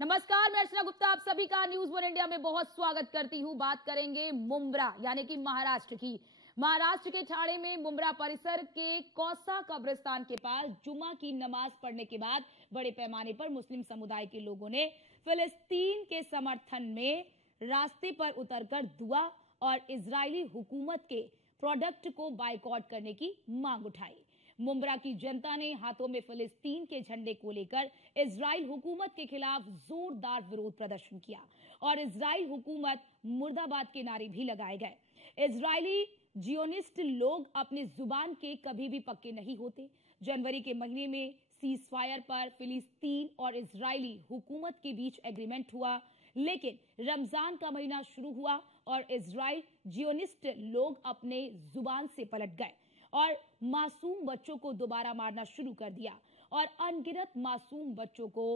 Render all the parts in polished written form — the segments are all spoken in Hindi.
नमस्कार, मैं अर्चना गुप्ता आप सभी का न्यूज वन इंडिया में बहुत स्वागत करती हूं। बात करेंगे मुंब्रा यानी कि महाराष्ट्र की। महाराष्ट्र के ठाणे में मुंब्रा परिसर के कौसा कब्रिस्तान के पास जुमा की नमाज पढ़ने के बाद बड़े पैमाने पर मुस्लिम समुदाय के लोगों ने फिलिस्तीन के समर्थन में रास्ते पर उतरकर दुआ और इजरायली हुकूमत के प्रोडक्ट को बाइकआउट करने की मांग उठाई। मुंब्रा की जनता ने हाथों में फिलिस्तीन के झंडे को लेकर इजराइल हुकूमत के खिलाफ जोरदार विरोध प्रदर्शन किया और इजराइल हुकूमत मुर्दाबाद के नारे भी लगाए गए। इजरायली जियोनिस्ट लोग अपनी जुबान के कभी भी पक्के नहीं होते। जनवरी के महीने में सीज फायर पर फिलिस्तीन और इजरायली हुकूमत के बीच एग्रीमेंट हुआ, लेकिन रमजान का महीना शुरू हुआ और इजराइल जियोनिस्ट लोग अपने जुबान से पलट गए और मासूम बच्चों को दोबारा मारना शुरू कर दिया और अनगिनत मासूम बच्चों को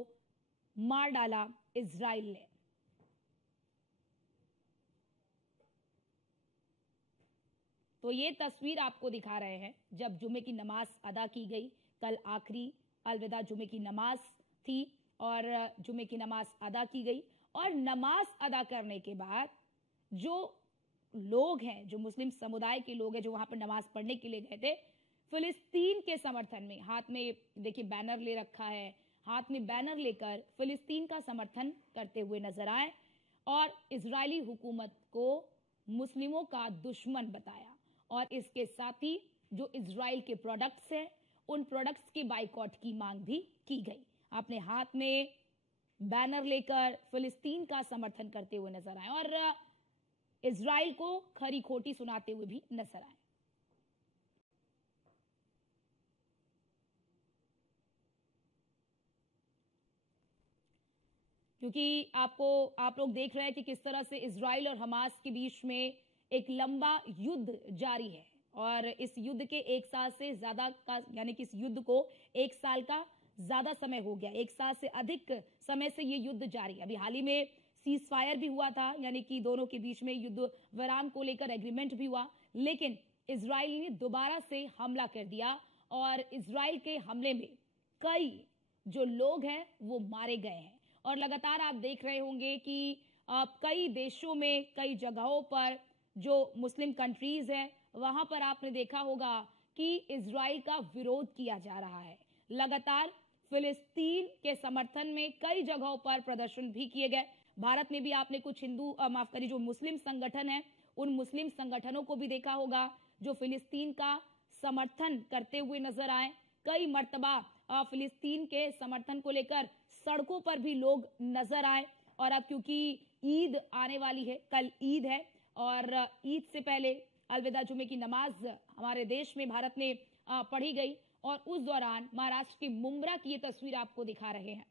मार डाला इजराइल ने। तो ये तस्वीर आपको दिखा रहे हैं जब जुमे की नमाज अदा की गई। कल आखिरी अलविदा जुमे की नमाज थी और जुमे की नमाज अदा की गई और नमाज अदा करने के बाद जो लोग हैं, जो मुस्लिम समुदाय के लोग हैं जो वहां पर नमाज पढ़ने के लिए गए थे, फिलिस्तीन के समर्थन में हाथ में देखिए बैनर ले रखा है, हाथ में बैनर लेकर फिलिस्तीन का समर्थन करते हुए नजर आए और इजरायली हुकूमत को मुस्लिमों का दुश्मन बताया और इसके साथ ही जो इजराइल के प्रोडक्ट्स हैं उन प्रोडक्ट्स के बाइकआउट की मांग भी की गई। अपने हाथ में बैनर लेकर फिलिस्तीन का समर्थन करते हुए नजर आए और इजराइल को खरी खोटी सुनाते हुए भी नजर आए। क्योंकि आप लोग देख रहे हैं कि किस तरह से इजराइल और हमास के बीच में एक लंबा युद्ध जारी है और इस युद्ध के एक साल से ज्यादा का यानी कि इस युद्ध को एक साल का ज्यादा समय हो गया, एक साल से अधिक समय से ये युद्ध जारी है। अभी हाल ही में सीज फायर भी हुआ था, यानी कि दोनों के बीच में युद्ध विराम को लेकर एग्रीमेंट भी हुआ, लेकिन इजराइल ने दोबारा से हमला कर दिया और इजराइल के हमले में कई जो लोग हैं वो मारे गए हैं और लगातार आप देख रहे होंगे कि कई देशों में कई जगहों पर जो मुस्लिम कंट्रीज हैं वहां पर आपने देखा होगा कि इजराइल का विरोध किया जा रहा है। लगातार फिलिस्तीन के समर्थन में कई जगहों पर प्रदर्शन भी किए गए। भारत में भी आपने कुछ जो मुस्लिम संगठन है उन मुस्लिम संगठनों को भी देखा होगा जो फिलिस्तीन का समर्थन करते हुए नजर आए। कई मर्तबा फिलिस्तीन के समर्थन को लेकर सड़कों पर भी लोग नजर आए और अब क्योंकि ईद आने वाली है, कल ईद है और ईद से पहले अलविदा जुमे की नमाज हमारे देश में भारत में पढ़ी गई और उस दौरान महाराष्ट्र की मुंब्रा की ये तस्वीर आपको दिखा रहे हैं।